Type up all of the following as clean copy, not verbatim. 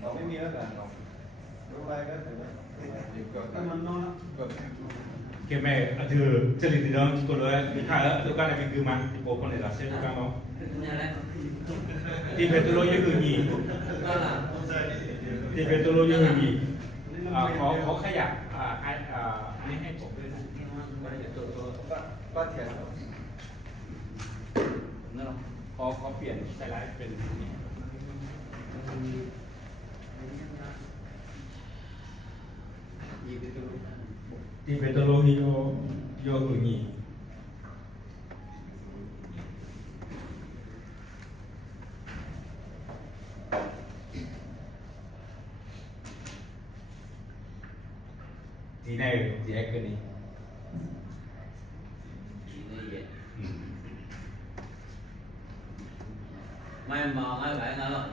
เราไม่มีแล้วกันเรารู้อะไรก็ถือว่าถ้ามันนอนque me这里的人过来，你看都干那边哥们，我过来了，谁都干吗？这边都有个你，这边都有个你，ขอขยะนี่ให้ผมด้วยนะป้าเทียนนั่นหรอขอเปลี่ยนสไลด์เป็นที่เป็นตัวโลหิตโยกุนีทีไหนทีไหนกันนี่ไม่มองอะไรนั่นหรอก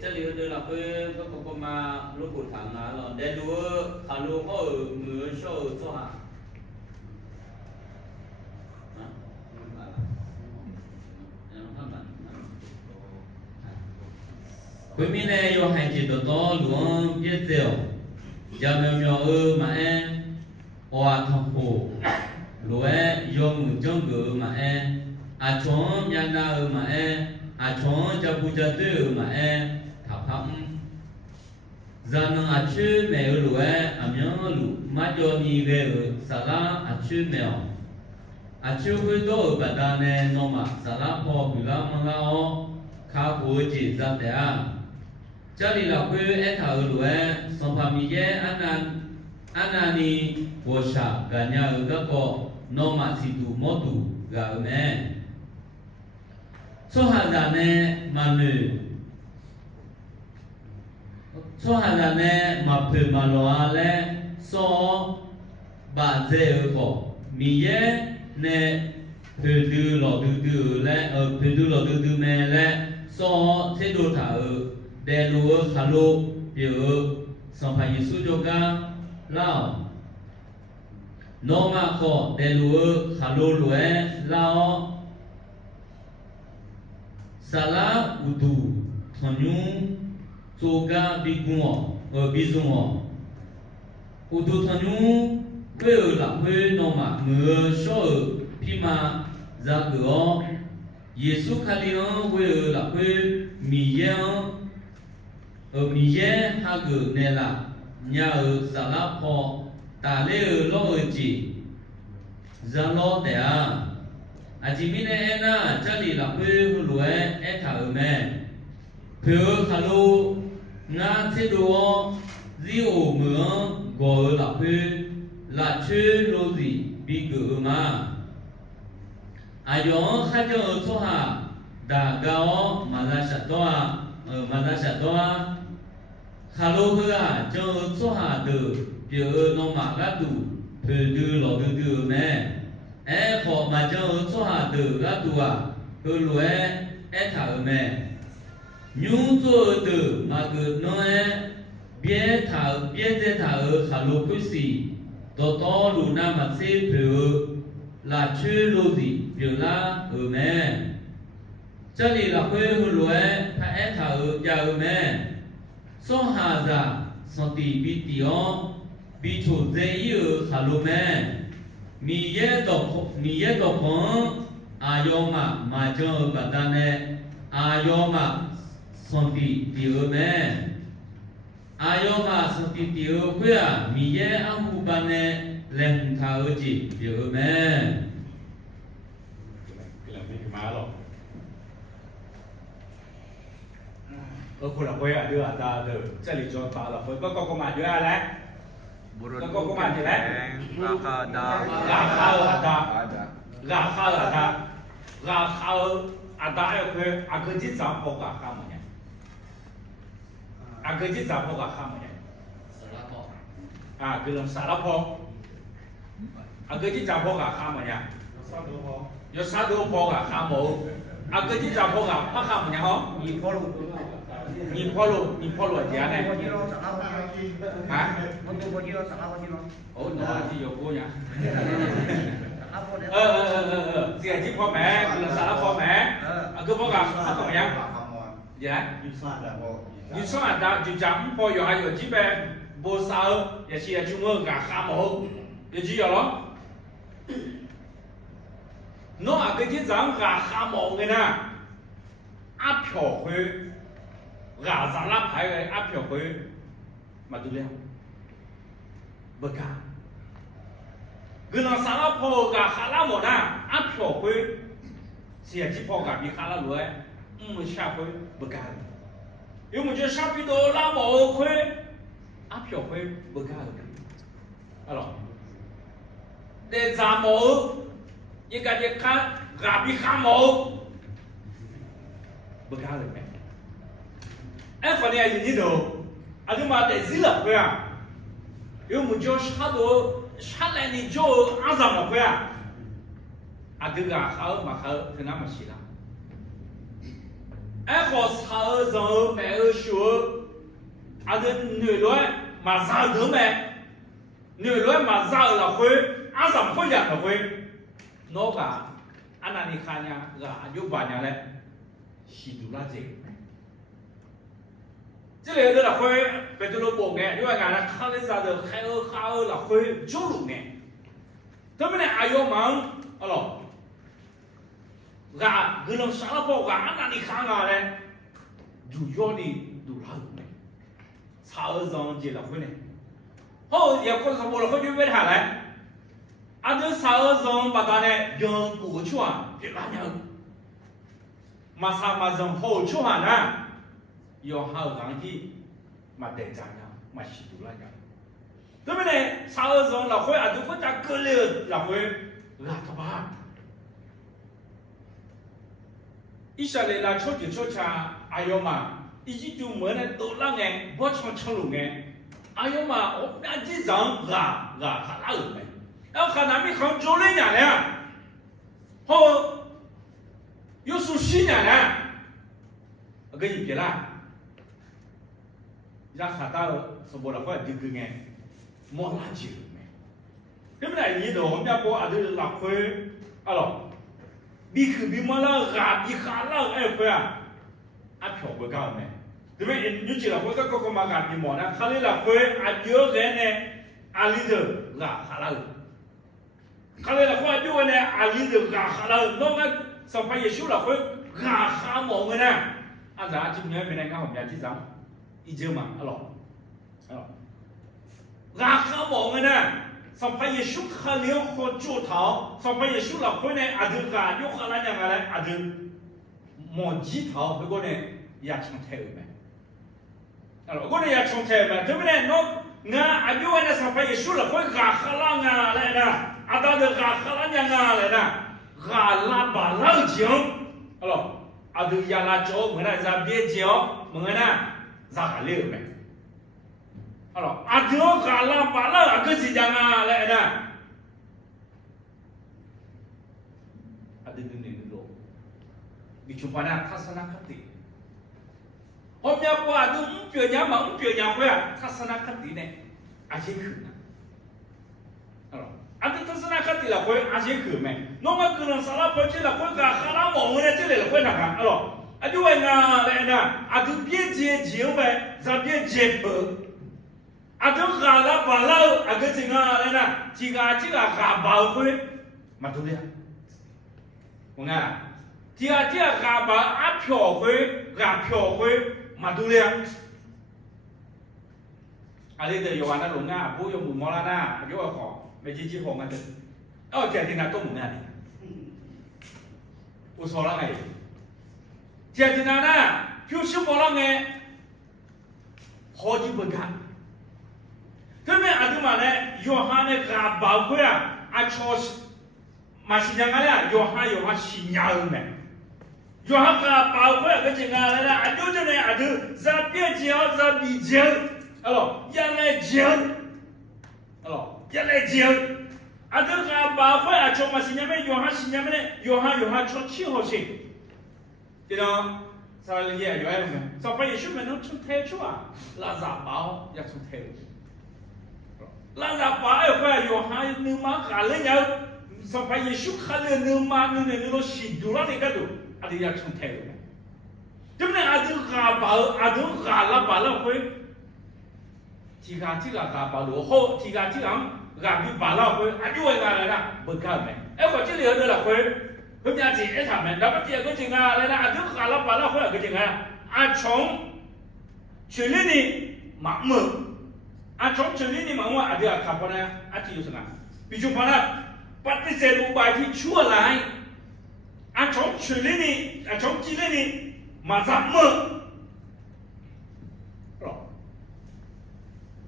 这里的老师个哥哥嘛，路骨堂啊，了，但如果他如果没手做哈，后面呢有孩子多多路别走，要苗苗嘛哎，哇汤湖，路哎有木匠个嘛哎，阿冲呀那嘛哎。อาชงจะพูดจะตื้อมาถ้าพังจานังอาชื่อแมวรู้อามีรู้มาจอมีเรื่องสาระอาชื่อแมวอาชื่อคุยโต้ปัตตานีนมาสาระพอคุยละมังลาข้าพูดจีจับเดียจะลีละคุยถ้ารู้สมภามีเยอันนั้นนี่วัชชากันยาก็นมาสิตุมตุกาเม소하자네 마누 소하자네 마프 말로알레 소 바제고 미예 네 푸두로두두레 푸두로두두메레 소 세도타으 데루어 칼로 뷰 성파 예수조가 라오 노마코 데루어 칼로루에 라오 Salah utu thonyu soga biguo bizuo utu thonyu kwe la kwe no ma nge sho pima za go Yesu khalion kwe la kwe miyen ha ge ne la nya salah pho ta le lo ji za lo de a Ajimine ena jadi lapu hulue etaume phu khalu na seduo ziu mu go lapu la chu lozi bigu ma ayo khajo soha da gao madasha doa khalu hua jo soha de phu no ma ga tu phu du lo du meขอมาเจ้าสหเดือตัวคือรวยถ่าแม่ยูตัวเดือมาเกิดน้อยเบี้ยถ่าเบี้ยเจถ่าขาลูกุสีตัวโตลูน่ามาเสียเผือลาชื่อลูสิเผือละแม่เจ้าลีละเพื่อรวยพระถ่ายาแม่สหาจาสติบิติอบิชุเจยือขาลูแม่มีเยดอกของอายอมามาเจอปัตตานีอายอมาสันติติโอเมอายอมาสันติติโอเพื่อมีเยอังคุปานีเลงทาอุจิติโอเมมาหรอกคนละคนอ่ะเดือดตาเดือด这里就发了ก็มาเยอะแล้วแล้วก็มาที่ไหนราคาดาราคาอัตราคืออาคือที่สามพกกับข้ามเนี่ยอาคือที่สามพกกับข้ามเนี่ยคือเรื่องสารพกอาคือที่สามพกกับข้ามเนี่ย有啥都พกกับข้ามหมูอาคือที่สามพกกับพระข้ามเนี่ยฮะ你跑路家呢？啊？哦，那是有姑娘。这ที่พ่อแม่คือสารพ่อแม่个不噶怎么样？也，你算他就讲不有还有几百不少，也是中国噶哈毛，也只有了。那个就讲噶哈毛的呢，阿飘回，阿啥拉牌的阿飘回，嘛对了，不干。个那啥拉跑噶哈拉毛呢，阿飘回，是几跑噶比哈拉罗哎，下回不干。因为我就上边都拉毛回，阿飘回不干了。alors， 在杂毛，一个就看阿比哈毛，不干了没？哎，反正有你头，阿就嘛在这了会啊，因为我就下来的就阿杂毛会啊，阿这个好嘛好，就那么些了。哎，好炒肉买个小，阿个牛肉嘛炒头买，牛肉嘛炒了会，阿什么会样的会？那个，阿那你看呀，阿就把伢嘞，吸毒了这里头了会，别的都不爱，因为俺那看的啥的，还有了会走路呢，他们呢还要忙，阿咯。gà cứ làm sao là bỏ gà là đi khang gà này đủ cho đi đủ lâu này sao rằng chỉ là cái này hậu giờ con sao bỏ là không biết hả này anh cứ sao rằng bà ta này dùng cổ chua để làm nhau mà sao mà dùng hậu chua hả nè giờ hậu rằng gì mà để trả nhau mà chỉ đủ lại nhau thế bên này sao rằng là cái anh cứ phải trả cơ liền là cái gà các bạn一下来啦，抽就抽查，哎呦嘛，一直就门呢都让哎，我唱路哎，哎呦嘛，我那几张哈拉有没？然后看那边看做人家呢，好，有属西呢呢，我跟你别啦，让看到什么了话就跟哎，莫垃圾了没？对不对？你都我们家播啊，就是拉回，啊咯。比去比么了，比哈了哎会啊，阿飘会搞没？对不对？你知道会个个嘛比么呢？哈里了会阿有人呢，阿里头哈了，哈里了会有人呢，阿里头哈了，那么上班也修了会哈么个呢？阿啥今年没来讲我们家几张，一周嘛，阿咯，哈么个呢？上班也修哈了好做头，上班也修了回来阿头个有哈那样个嘞阿头，毛几头不过呢也成台没，alors过呢也成台没，对不对？那阿有那上班也修了回哈那样来呢，阿到的哈那样个来呢，哈拉巴老精，alors阿头也拉脚，我那在别脚，我那咋哈了没？alors ada kalah pala ke si jangan lah ada dunia dulu dicoba nak tasana kati homnya buat tu umpionya apa tasana kati ni aje kena alors ada tasana kati lah kau aje kena nama kena salah pergi lah kau gak kalah mau mana je lah kau nak alors ada orang lah ada biar je mai zabia je ada gala balau ada tinggal ada tiga gabal kue matu dia menga tiga gabal apio kue matu dia ada tu yang ada lunga abu yang mula na ada apa meji hong ada oh jadi nak tu menga ni usola ngai jadi nana piusi mola ngai hoji began对不对？阿弟嘛呢？约翰呢？嘎包括啊，阿超嘛是讲个嘞，约翰是鸟没？约翰嘎包括个这个来啦，阿就这呢，阿就在别叫在比叫，阿咯，也来叫，阿咯，也来叫，阿就嘎包括阿超嘛是讲咩？约翰是讲咩呢？约翰超气好些，这种啥理解？约翰没？上班也是没能从台出啊，拉杂包也从台。拉杂包哎块约翰你妈干了呀？上班也是看了你妈你那个吸毒了那个都。阿弟要从台了，对不对？阿弟嘎巴，阿弟嘎拉巴拉会，提嘎嘎巴罗好，提嘎嘎比巴拉会，阿弟会嘎来啦，不干没？哎，我这里有的了会，会面子一他们，那么第二个情啊来啦，阿弟嘎拉巴拉会个情啊，阿从群里的盲目，阿从群里的盲目，阿弟啊看不呢，阿弟有什么？比如说呢，把这些路白提出来。阿从群里呢，阿从几里呢，马上么？咯，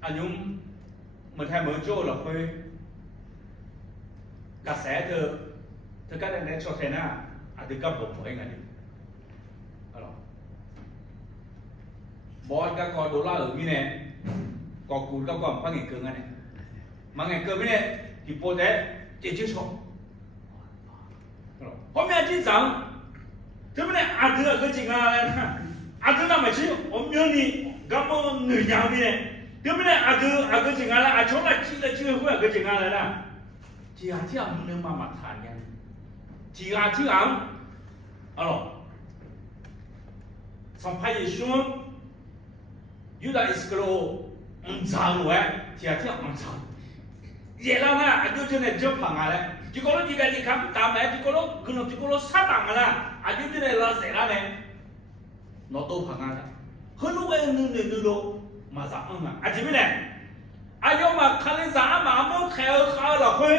阿用么太么做了会，กระแสเธอก็ได้ในช่วงเทน่าอาจจะก็บอกให้ไงดิalors บอลก็กอดอลลาร์มีเนี่ยกอกูก็กอพังเงินเกินไงเนี่ยมังเงินเกินมีเนี่ยที่โปรเตเจ๊ชอบ后面经常，对不对？阿德个情啊来看，阿德那么去，我们有你干么女养的呢？对不对？阿个情啊来，阿从来记得机会个情啊来啦，提阿提昂能妈妈谈呀，提阿提昂，alors，从拍一双，有的是个咯，长路哎，提阿提昂长，也让他就真的就胖下来。ที่เขาดีกันที่คำตามแม่ที่เขาคือที่เขาสัตว์ต่างกันนะอายุที่ไหนเราเสียแล้วเนี่ยนอโต้พังงานเขารู้ว่านึกมาสักมั่งอ่ะอาชีพเนี่ยอายุมาคันสามาเมื่อเขาหล่อคุย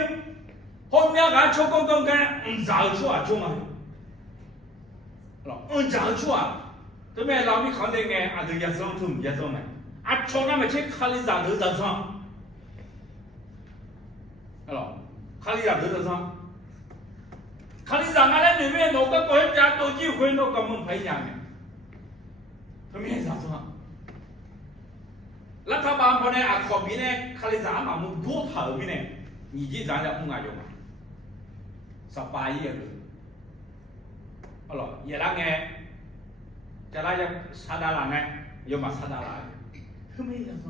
คนเมียกันชกกงกันจ่ายชัวร์จุ่มอ่ะหรอจ่ายชัวร์ทำไมเราไม่ขันได้ไงอาจจะยัดส่งทุ่มยัดส่งไหมอาชกนั่นไม่ใช่คันสาเดือดส่งหรอ卡里亚得得上，卡里上俺来里面弄个国家都机会弄个门培养的，他没啥说。รัฐบาลพอเนี่ยอาขอบีเนี่ยคาลิซามามุดูเถอะบีเนี่ยนี่จีจานจะมุ่งอะไรอยู่มั้ยสบายอย่างเลยอ๋อเหรออย่าละไงจะละจะซาดาละไงอย่ามาซาดาละ他没啥说。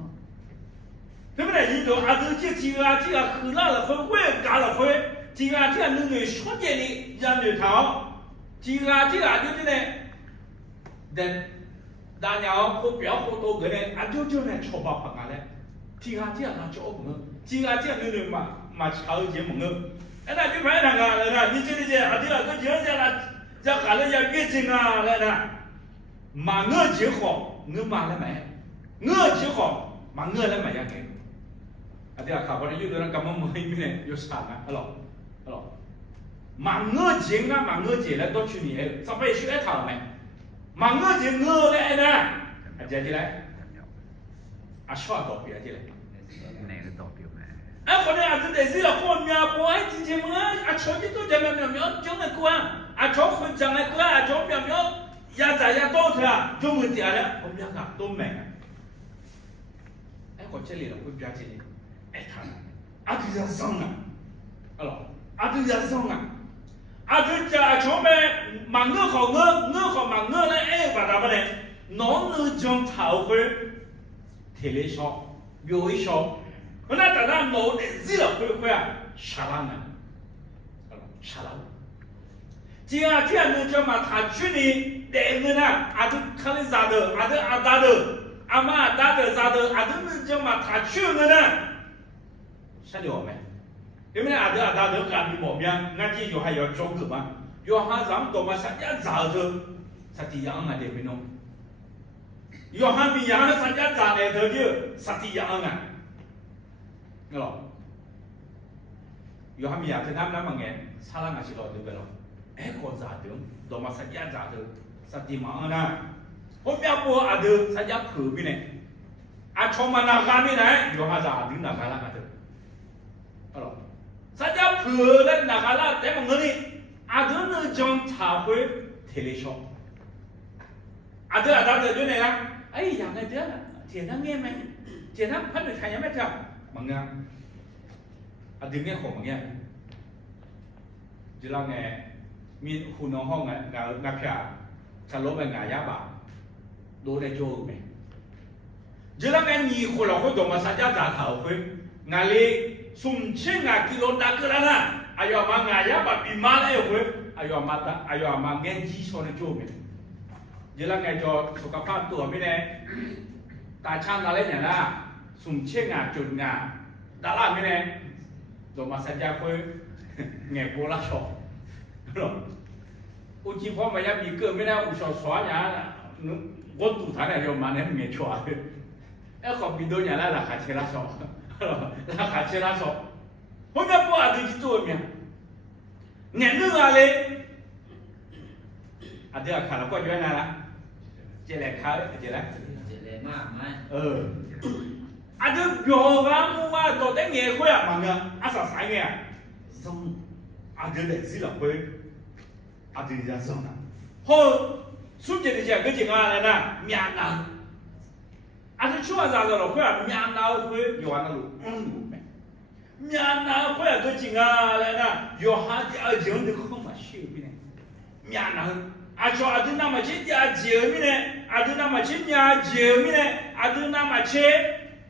对不对？你说阿都这几个喝辣了会，干了会，这个弄的说点的让你讨，这个就是呢，但大家或不要或多个呢，就呢超把碰下来，这个那就不能，这个弄的嘛超节目了，哎那就拍那个了，你这里这这个就是这下来要月经啊来了，嘛我就好，我嘛来买，我就好，嘛我来买呀给。อาทิตย์ข่าววันนี้อยู่ตรงนั้นกับมันไม่มีเนี่ยอยู่สานนะฮัลโหลมังเงอเจียงนะมังเงอเจียแล้วต้องช่วยนี่จะไปช่วยถามไหมมังเงอเจียงเงอเลยนะอาจารย์ที่ไรอาชอบตอบเปียที่ไรไอ้คนนี้อาจจะได้สิละคนมีอาบัวจริงๆมึงอาชอบที่ตัวจะมีจังเลยกูอาชอบคนจังเลยกูอาชอบมียาจ่ายยาโต้เถอะจงมือเดียวแล้วผมอยากกับต้มแม่ไอ้คนเฉลี่ยเราคุยยาที่นี่ไอ้ท่านอาทิตย์จะส่งอ่ะalorsอาทิตย์จะส่งอ่ะอาทิตย์จะชอบไปมังเงือกของเงือกของมังเงือกนั่นเองว่าทำอะไรน้องเงือกจงเท้าไปเทเลชอบิวชอเพราะนั่นแต่นั้นน้องเนี่ยสิเราคุยอ่ะชาลังอ่ะชาลังที่อาทิตย์นึงจะมาถ่ายชุดนี้เด็กเนี่ยนะอาทิตย์คันซาเดออาทิตย์อาดาเดออามาดาเดอซาเดออาทิตย์นึงจะมาถ่ายชุดเนี่ยนะใช่หรือไม่因为阿德干的毛病，俺这就还要找个嘛，要喊咱多嘛啥家咋着，啥地样啊的没弄，要喊别样啥家咋来头就啥地样啊，喏，要喊别样在咱们眼，啥人也是老对不咯？哎，个咋的，多嘛啥家咋着，啥地方啊？我们不阿德啥家破病呢？阿从嘛那干的呢，要喊咋的那干那个的，好了。saja pula nakala tapi mengani ada nejong cawe teleshow ada tu ni lah yang ada tiada ni mana tiada pada tanya macam mengah ada ni kau mengah jelang niมีคุณน้องห้องงับชาชาลบไปงายาบาดูได้โจ้ไหมเจริญกันมีคนเราก็ต้องมาสัญญาจ่าเท่าเพื่องานเลี้ยสุ่มเช่นงานกิโลดักกันนะอายอมางายาบาปีมาเลยเพื่อ อายุมาเงี้ยจีชนจูบเนี่ยเดี๋ยวเราไงจอสุขภาพตัวไม่แน่ตาช่างอะไรเนี่ยนะสุ่มเชี่ยงาจุดงาดาราไม่แน่โดนมาสัญญาคุยเงี้ยโบราณชอบหรออุจิพ่อมายังมีเกิดไม่ได้อุชอสอนอย่างนั้น我赌他那叫嘛呢没错，哎，好比多年来拉卡切拉少，拉卡切拉少，后面不啊就去做面，年头啊嘞，啊这样看了过去来了，进来看进来，啊这表完木啊到底年会啊嘛个，啊啥年啊，生，啊这来是了会，啊这样生的，好。苏杰的讲个情啊来呢，面南，啊这说啥子了？会啊面南会有那路路没？面南会啊个情啊来呢，有哈的啊人的好嘛修的呢，面南啊说啊都那么去家酒的呢，啊都那么去家酒的呢，啊都那么去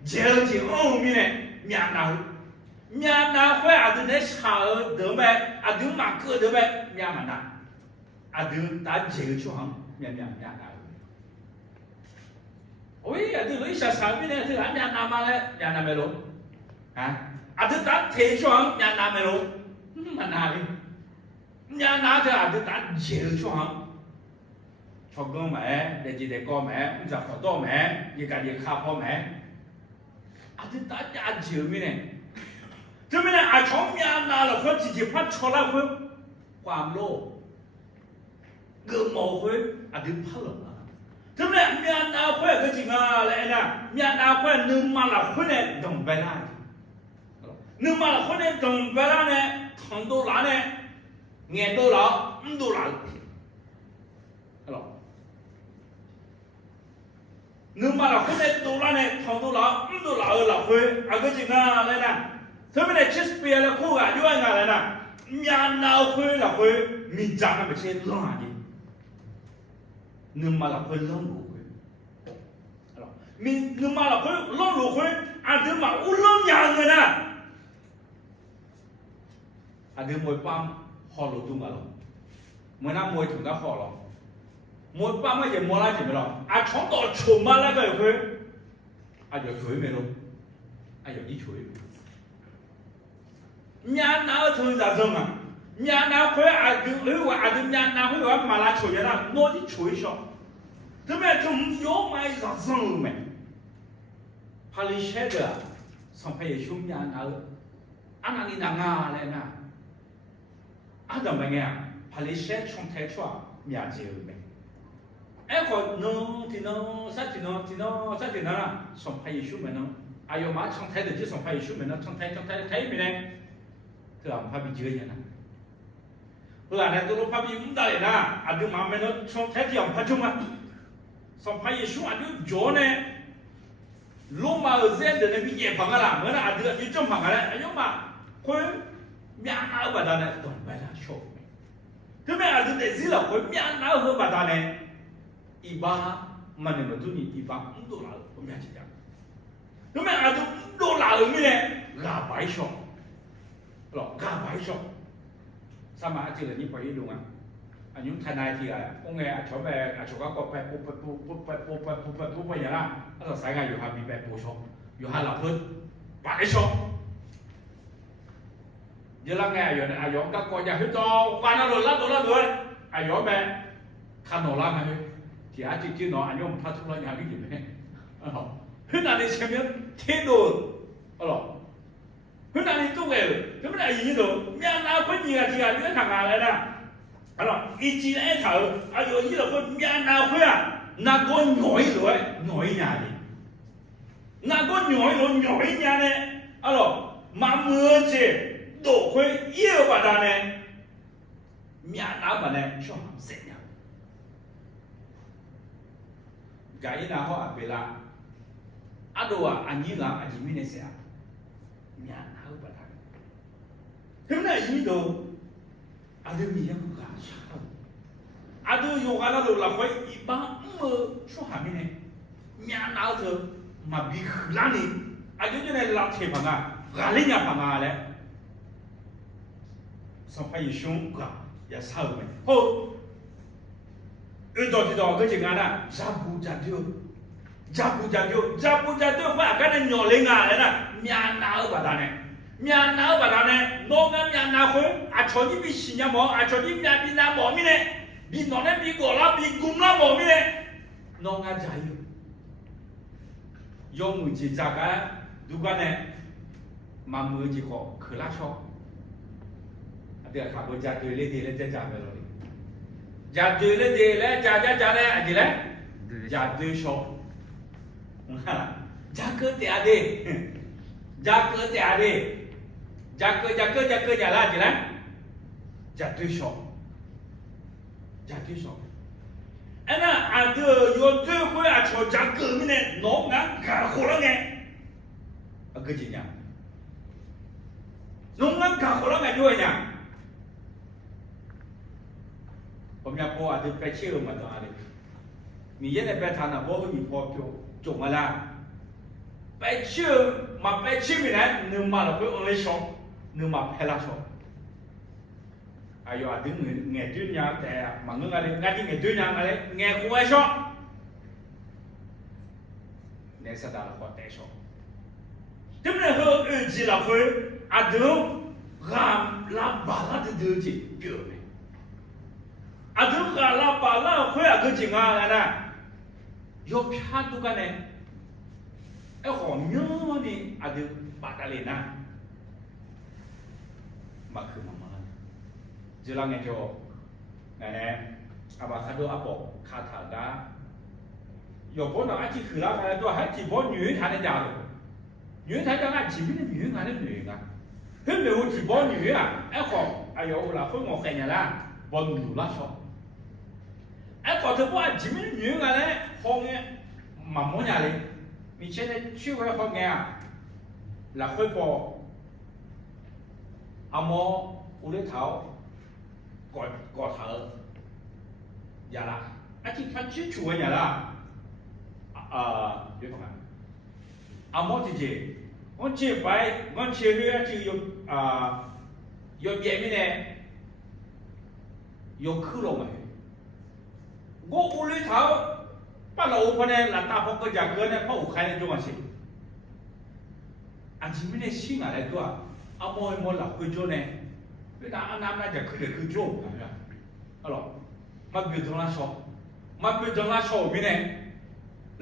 酒欧的呢，面南会啊都那啥的没，啊都马个的没，面南，啊都打酒去行。面拿，喂，啊，这为啥上面呢？这俺面拿嘛嘞，面拿没咯？啊，啊，这打铁窗面拿没咯？蛮拿的，面拿这啊，这打铁窗，出工没？你记得搞没？你这好多没？你赶紧卡好没？啊，这打家酒没呢？这边呢，啊，从面拿了，或直接把出来会换咯。个毛会啊，就怕了啊！怎么呢？面拿会个情啊来呢？面拿会能买了回来东北啦，能买了回来东北啦呢？糖多辣呢？盐多辣，多辣。好，能买了回来多辣呢？糖多辣，多辣的辣会啊个情啊来呢？怎么呢？其实别的口啊，有人来呢？面拿会了会，米家那么些冷啊的。能买了会冷路会，能买了会冷路会，啊，这嘛有冷样个呢，啊，这没办好路东个了，没那没同个好了，没办么就没那就没了，啊，从到出嘛那个会，啊就吹没了，啊就你吹，面拿头咋整啊？面拿会啊，就另外啊，就面拿会话马拉吹的啦，我的吹上。这边就要买啥子没？他的写的，上派也兄弟啊，那里那啊来呢？啊怎么样？他的写从台出啊，面子没？哎，可能听能啥听能啦？上派也兄弟能，啊要买从台的就上派也兄弟能，从台台边呢，这样怕比几个人呢？不然呢，都怕比五大人啦，啊就慢慢的从台这样拍中啊。上派一兄啊，就脚呢，龙马二三的那比也胖个啦，我那阿德一整胖个嘞，哎呦妈，会面拿把他呢，东北啦小妹，这边阿德在谁了？会面拿和把他呢，一把嘛那么多年一把$5我面去讲，这边阿德$5没呢，阿白小，咯阿白小，什么这个你不一样啊？อันนี้ทนายที่อ่ะพวกไงชอบแบบชอบก็ไปปุ๊บอย่างนั้นถ้าเราสายงานอยู่หามีแบบปูชอบอยู่หาหลับพื้นปาดไอชอบเดี๋ยวละไงอยู่เนี่ยอายอมก็ก่อนอยากให้ต่อฟันเราลัดด้วยอายอมแบบขันหนอละไงที่อาจจะหนออายอมพัดทุกเรื่องอย่างนี้อยู่ไหมเฮ้ยนั่นนี่เชื่อมั้ยเท่ดูอ๋อเฮ้ยนั่นนี่ตู้เอ๋ทำไมอย่างนี้ดูมีอะไรคนยิงอ่ะที่อ่ะนี่ทำอะไรนะ一进来头，哎呦，一了会面拿会啊，那个爱伢的，那个爱伢的，哎咯，妈么子都会也把他呢，面拿把呢，上谁呀？该拿好阿贝拉，阿多啊，阿尼个阿吉米那些啊，面拿把他，他们那一都。阿德米也不干啥，阿德有阿拉都拉回一帮说啥咪呢？面拿着嘛比荷兰的，阿就那拉铁棚啊，荷兰人家棚啊嘞，上派一凶个，也少没。好，遇到这种个情况啦，加不加丢，话跟人鸟人啊，那面哪有把他呢？面哪有把他呢？农个面哪会？啊，瞧你比新疆毛，啊，瞧你面比哪毛米呢？比农呢比我啦，比公啦毛米呢？农个加油，用木子扎个，如果呢，嘛木子好，可拉少。dia khabar jatuh le dia le jatuh le jatuh le dia le jatuh le aje le jatuh shock jaga dia ade jaga jalan aje le jatuh shock ana ada yo tu ko a cho jaga mine no ngang ka kholang nge agajinya no ngang ka kholang nge jo nyaผมอยากบอกอาจจะไปเชื่อมาตอนนี้มีเยอะในประธานะบอกว่ามีพอจบมาแล้วไปเชื่อมาไปเชื่อมีนะหนึ่งมาเราไปเอาเลยชอบหนึ่งมาเพลาชอบอายุอาจจะเงี้ยดื้อยาแต่มาเงี้ยอะไรงั้นที่เงี้ยดื้อยาอะไรเงี้ยควายชอบเนี่ยสตาร์ขอแต่ชอบที่มันเหรอจีละคนอาจจะรำลาบาลาจะดื้อจีเกี่ยวไหมอาจจะลาบาลาคุยอะไรจริงอะไรนะยกพิจารณาเนี่ยไอ้ของเนื้อนี่อาจจะบาดอะไรนะมาคือมาจะลองไงโจเนี่ยอาบาคาโดอาบอกคาถาดายกบนอาชีพคือแล้วอะไรตัวให้จีบหนุ่ยทานได้ยาวเลยหนุ่ยทานยังไงจีบไม่ได้หนุ่ยงานได้หนุ่ยกันเฮ้ยไม่รู้จีบหนุ่ยอ่ะไอ้ของอายุเราเพิ่งงอแค่เนี่ยละบอลหนุ่ยละชอบไอ้ของเธอว่าจีบไม่ได้หนุ่ยกันเลยห้องเนี่ยมันมั่วอย่างเลยมีเช่นในชื่อว่าห้องเนี่ยหลักค่อยบอกเอาโมอุเลเท้ากอดเธออย่าละไอ้ที่他基础嘅人啦點講啊阿摩姐姐我接擺我接去就有嘢咩呢有科落咪我屋裏頭把老婆呢嗱大婆個家哥呢把屋開呢做乜事อันที่ไม่ได้สิ่งอะไรตัวอาโมยโมหลับคุยโจเนี่ยเวลาอันนั้นน่าจะคือเด็กคือโจนะอะไรมาเบียดตรงนั้นชอบมาเบียดตรงนั้นชอบมีเนี่ย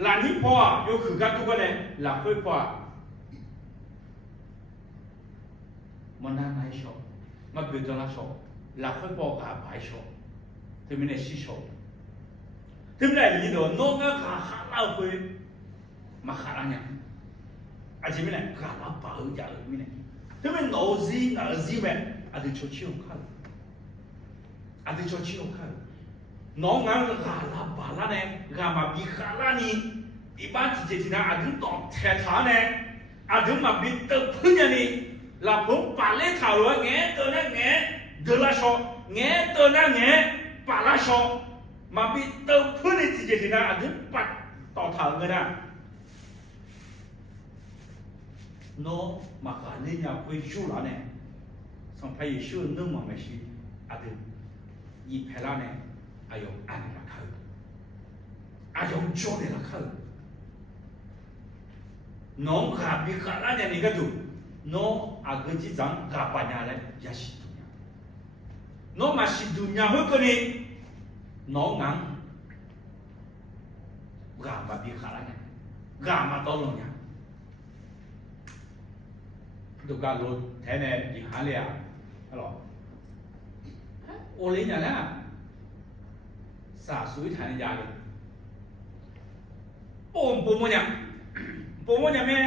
หลานที่พ่ออยู่คือกันทุกคนเนี่ยหลับคุยพ่อมันน่าไม่ชอบมาเบียดตรงนั้นชอบหลับคุยพ่อกับไปชอบที่ไม่ได้ชี้ชอบที่ไม่ได้ลีดน้องก็ขาเล่าคุยมาขาอะไรเนี่ยอาจจะไม่ได้ขาลับป่าหรือจะไม่ได้ที่มันหนาวซีไหมอาจจะชดเชยกันอาจจะชดเชยกันน้องงั้นขาลับป่าละเนี่ยขามาบีขาละนี่อีบ้านที่เจตินะอาจจะต้องแทะฐานเนี่ยอาจจะมาบีเติมพื้นอย่างนี้หลับผมป่าเล่ถาวรเงี้ยตัวนั้นเงี้ยเดือดละชอเงี้ยตัวนั้นเงี้ยป่าละชอมาบีเติมพื้นในที่เจตินะอาจจะปัดต่อถาวรเงี้ยนะno maka ninya koi shula ne sampai shu numa meshi adu yi phela ne ayo an la khau ayo jo ne la khau no kha bi kha la ne ni ga du no agaji jang ga pa nya le ya shi du nya no ma shi du nya ho ko ni no ngang ga ma bi kha la ne ga ma to lo nyaดูการรถแทนเนี่ยยิงหาเลยอ่ะหรอโอเลนอย่างนั้นสาสุยทานยาเลยปุ่มเนี่ยแม่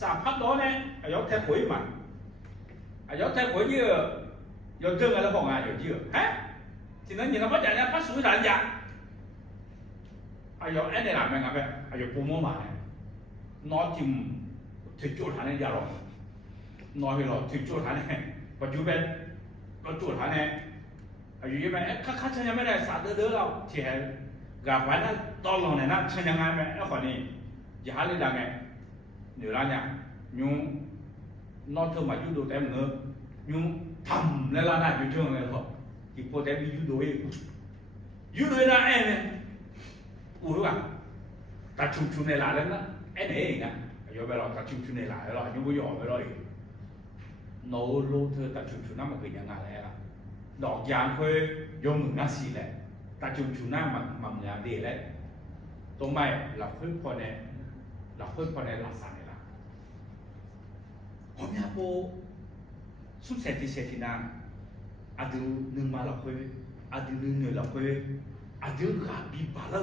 สาพัดล้อเนี่ยอายุแทบหวยมันอายุแทบหวยเยอะยอดเรื่องอะไรของอ่ะเยอะฮะทีนั้นอย่างนั้นพัดใหญ่เนี่ยพัดสุยทานยาอายุแอนเนี่ยหลังเป็นไงแบบอายุปุ่มมาเนี่ยน้อยจิ้มถึงจุดทานยาหรอน้อยหรอถึงจุดฐานเนี่ยปัจจุบันเราจุดฐานเนี่ยอายุยังไงข้าฉันยังไม่ได้สาดเด้อเราที่เห็นกับวันนั้นตอนลงเนี่ยนะฉันยังไงไหมแล้วคนนี้จะหาเรื่องไงเดี๋ยวเราเนี่ยยุ่งนอกเธอมายุ่งดูแต่เงือยุ่งทำแล้วเราได้ยุ่งเรื่องอะไรหรอ ဒီပေါ်တယ်ပြီးယူလို့ယူလို့လားအဲ့နဲ့ဦးကတချုံချုံနေလာတယ်နော်အဲ့နေကရောပဲတော့တချုံချုံနေလာတယ်တော့ညို့ရောပဲတော့နိုးလို့เธอตะชุมชุน่ามาเคยยังไงแล้วดอกยางเคยยงน่าสีแหละตะชุมชุน่ามันยาดีแหละตรงไม่หลับขึ้นพอเนี่ยหลับขึ้นพอเนี่ยหลับสั่นเลยล่ะผมอยากโบสุดเศรษฐีเศรษฐีนาอาดูหนึ่งมาหลับเคยอาดูหนึ่งเหนื่อยหลับเคยอาดูกาบีบาล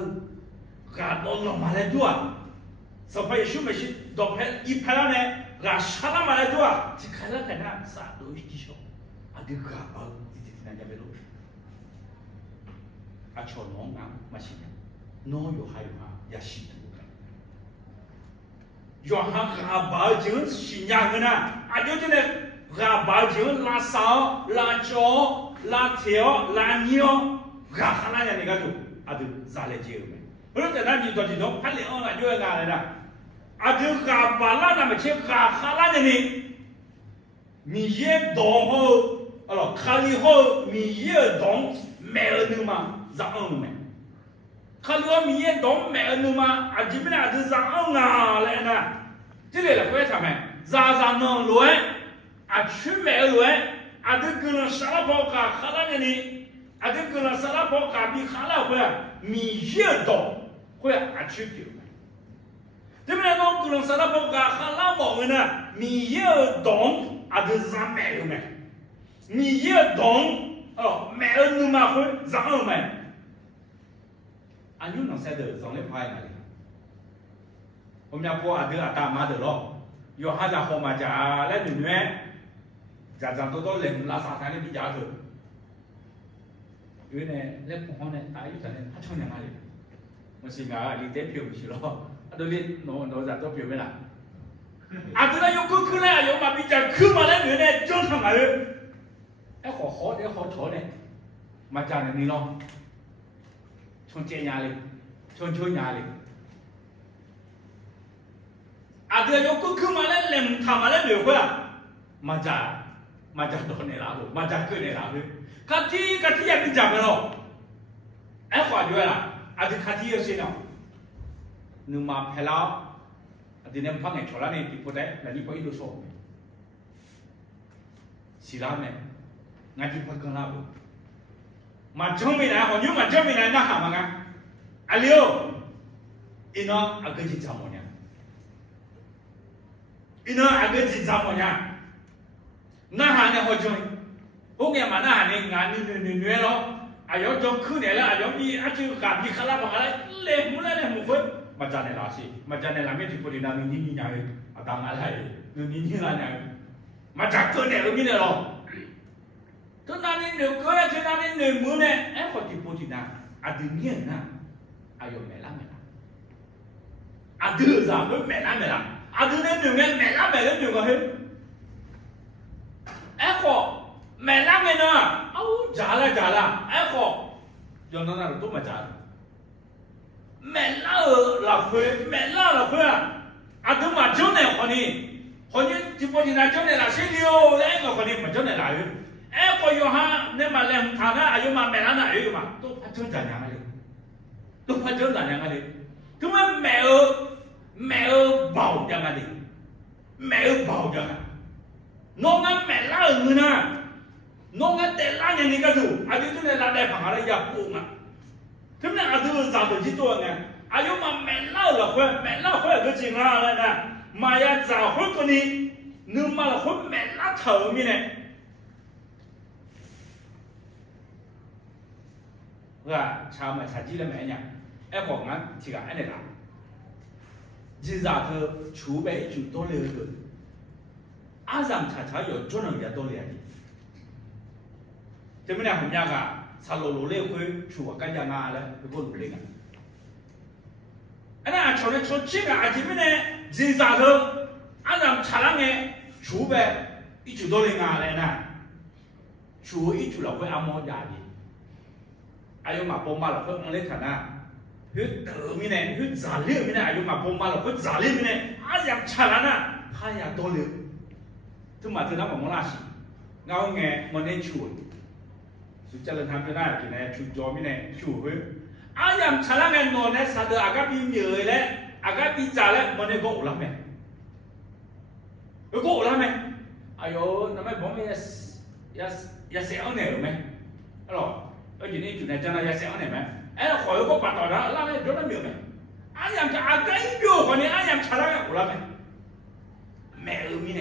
กาโดนลงมาเลยด้วยสมัยชุมไม่ใช่ดอกเพชรอีเพลาเนี่ยกาชาลามาเลยด้วยที่ใครละกันนะสาธุที่ชอบอาดูกาเอาที่นั่นจะไปรู้อาชอบน้องนะมาชิมน้องอยู่ให้อยู่ฮะอย่าชิมดูกันอยู่ฮะกาบาจิงสิญญาเงินนะอายุจะเนี่ยกาบาจิงลาสาวลาโจลาเทียวลาเนียวกาขนาดนี้ก็ดูอาดูซาเลจิร์ไหมเพราะแต่นั้นมีตัวที่น้องพันเลยอ้อนอยู่งานเลยนะอาดูกาบาลานะไม่ใช่กาขนาดนี้มีเยดองเหรอคาลีเหรอมีเยดองแม่นึมาจะเอาไหมคาลีว่ามีเยดองแม่นึมาอาจจะไม่ได้อาจจะจะเอางาเลยนะที่เหลือก็จะทำไมจะนอนรวยอาจจะไม่รวยอาจจะกินสารพัดกาขนาดนี้อาจจะกินสารพัดกาบีขนาดเพื่อมีเยดองเพื่ออาจจะเกี่ยวที่ไม่ได้น้องกินสารพัดกาขนาดบอกเลยนะมีเยดองอาจจะจะไม่รวยมีเยดองแม่นึมาเพื่อจะเอาไหมอันนี้น้องเสด็จสองเล่มพายอะไรผมอยากพูดอาจจะตามมาเดี๋ยวรอยอดให้จะเข้ามาจะเล่นหนึ่งแม่จะจำตัวเล่นลาสาทานนี่พิจารณาอยู่เนี่ยเล่นของเขาเนี่ยตายอยู่แต่เนี่ยพัชงยังไงมันสิ่งอะไรดีเด็ดผิวสิหรอตัวนี้โน้จะตัวผิวไม่ละอาจจะได้ยกขึ้นแล้วยกมาพิจารณาขึ้นมาแล้วหนึ่งเนี่ยจ้องทำไมไอ้ขอเดี๋ยวขอโถเนี่ยมาจากในนี้ลองชนเจียาเลยชนยาเลยอาจจะยกขึ้นมาแล้วเล่มทำมาแล้วเดี๋ยวเพื่อมาจากโดนในร้านหรือมาจากขึ้นในร้านหรือกะทิอยากพิจารณาหรอไอ้ขวาด้วยล่ะอาจจะกะทิเยอะสิเนาะนึกมาเพลาอาจจะเนี่ยพังไงชอลาเนี่ยติดโปรเตแล้วนี่พออีดูโซ่สิลาเนี่ยงานที่พักกันแล้วมาจ้องไม่ได้คนยุ่งมาจ้องไม่ได้น่าหามังอ่ะอะไรอ่ะอินเอาอาเกจิจามอนเนี่ยอินเอาอาเกจิจามอนเนี่ยน่าหาเนี่ยเขาจ้องพวกเนี่ยมาน่าหาเนี่ยงานนี่แล้วอายุจ้องขึ้นเนี่ยแล้วอายุมีอาชีพการมีขลังอะไรเล่ห์มุ่งเลยมุ่งคนมาจากในราศีมาจากในรามีที่พูดถึงนามีนี่ยังไงอาตามอะไรนี่อะไรเนี่ยมาจากเกิดเนี่ยรู้มั้ยเนี่ยหรอทุกนานี่หนึ่งก็ทุกนานี่หนึ่งมือเนี่ยไอ้คนที่พูดถึงนะอาดูเนี่ยนะอายุไม่ละอาดูจะไม่ละอาดูเนี่ยหนึ่งเนี่ยไม่ละหนึ่งก็เห็นไอ้คนไม่ละเนาะเอาจ่าละไอ้คนย้อนนั่นเราต้องมาจ่าไม่ละละเพื่อไม่ละละเพื่ออาดูมาจ้องเนี่ยคนนี้ที่พูดถึงนะจ้องเนี่ยละเสียเดียวแล้วไอ้คนนี้มาจ้องเนี่ยละอยู่ไอ้คนอยู่ฮะเนี่ยมาเล่นทางนั้นอายุมาไม่ละนะอายุมาต้องพัฒนาอย่างไรต้องพัฒนาอย่างไรคือมันไม่เบาอย่างไรไม่เบาอย่างไรน้องนั้นไม่ละเงินนะน้องนั้นแต่ละอย่างนี้ก็ดูอายุตัวเนี่ยละได้ผังอะไรอยากปลูกอ่ะถึงเนี่ยอายุสามที่ตัวไงอายุมาไม่ละหรอกเพื่อนไม่ละเพื่อนก็จริงแล้วนะมาอยากจะคนคนนี้นึกมาละคนไม่ละเถอะมีเนี่ยว่าชาวมาชาจี了没呢？哎，我们这个安尼啦，日子头储备就多了个，阿上查有做人也多了的。这么呢，后面个查路来回去我干家哪了，这个路来个。哎，那瞧这个阿这边呢，日子头阿上查人个储备一就多了哪来呢？储一就老会阿毛家的。อายุมาปมมาหรอกเพื่อนเล็กขนาดฮึดเติมมีเนี่ยฮึดจ่าเลี้ยมีเนี่ยอายุมาปมมาหรอกฮึดจ่าเลี้ยมีเนี่ยอาอยากฉลาดนะข้าอยากโตเลี้ยถึงมาถึงนั้นผมมาลาสิเงาแงมันได้ช่วยส就叫人他们那今天出招没呢？出回，俺家吃那个normal呢，啥都阿个比牛嘞，阿个比咋嘞，没那个乌拉没，有个乌拉没？哎呦，那么我们也想呢没？alors，而且呢，就那讲了也想呢没？哎，好有个八道的，那个就那没有没？俺家吃阿个一表好呢，俺家吃那个乌拉没？没有没呢？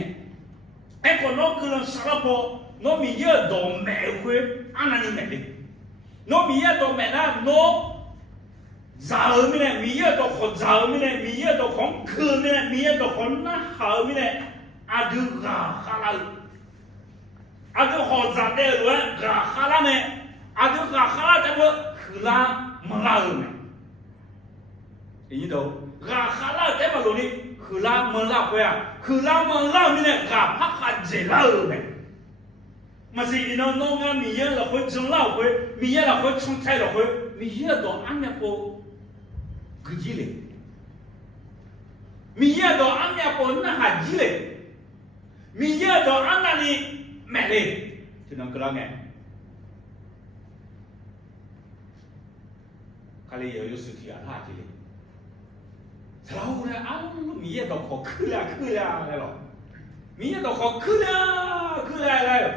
哎，可能个人杀了跑。nó mi ye do mẹ khuê anh anh mẹ đi nó mi ye do mẹ na nó giàu mi này mi ye do khó giàu mi này mi ye do khó khờ mi này mi ye do khó na hảo mi này adu gà khala adu họ giàu đây rồi gà khala này adu gà khala chắc là khla mà la rồi này ý đâu gà khala chắc mà rồi đi khla mà la khuê à khla mà la mi này gà phát hạt dễ la rồi này mà gì nó nghe mi ye là khối trồng lao khối mi ye là khối trồng thay là khối mi ye đó ăn nhà po cái gì嘞mi ye đó ăn nhà po nó hạt gì嘞mi ye đó ăn là đi mẹ嘞cho nên cái đó nghe cái này有事情啊他这里然后呢啊mi ye đó khó khứ là来了mi ye đó khó khứ là来了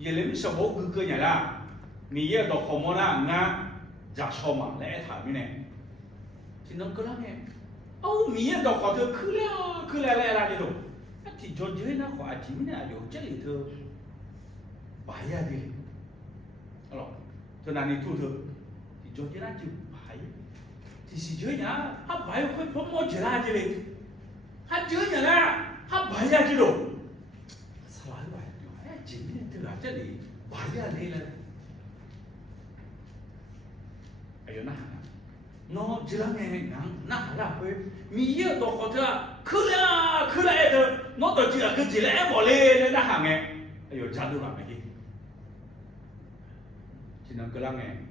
ye lem so bo gu nya la mi ye to khomo na nga ja so ma le tha mi ne ti no ko la ne au mi ye to kho thơ khứ la la ji do a ti jo je na kho a ti mi na yo che li thơ ba ya di alors to na ni tu thơ ti jo je na ji ba ya ti si je nya ha ba yo kho po mo je la ji le ha je nya la ha ba ya ji do这里白呀你了，哎呦那，喏，这两年那会，米也都好着，去了的，喏都这个这来莫嘞那行哎，哎呦真多啦没的，只能个两年，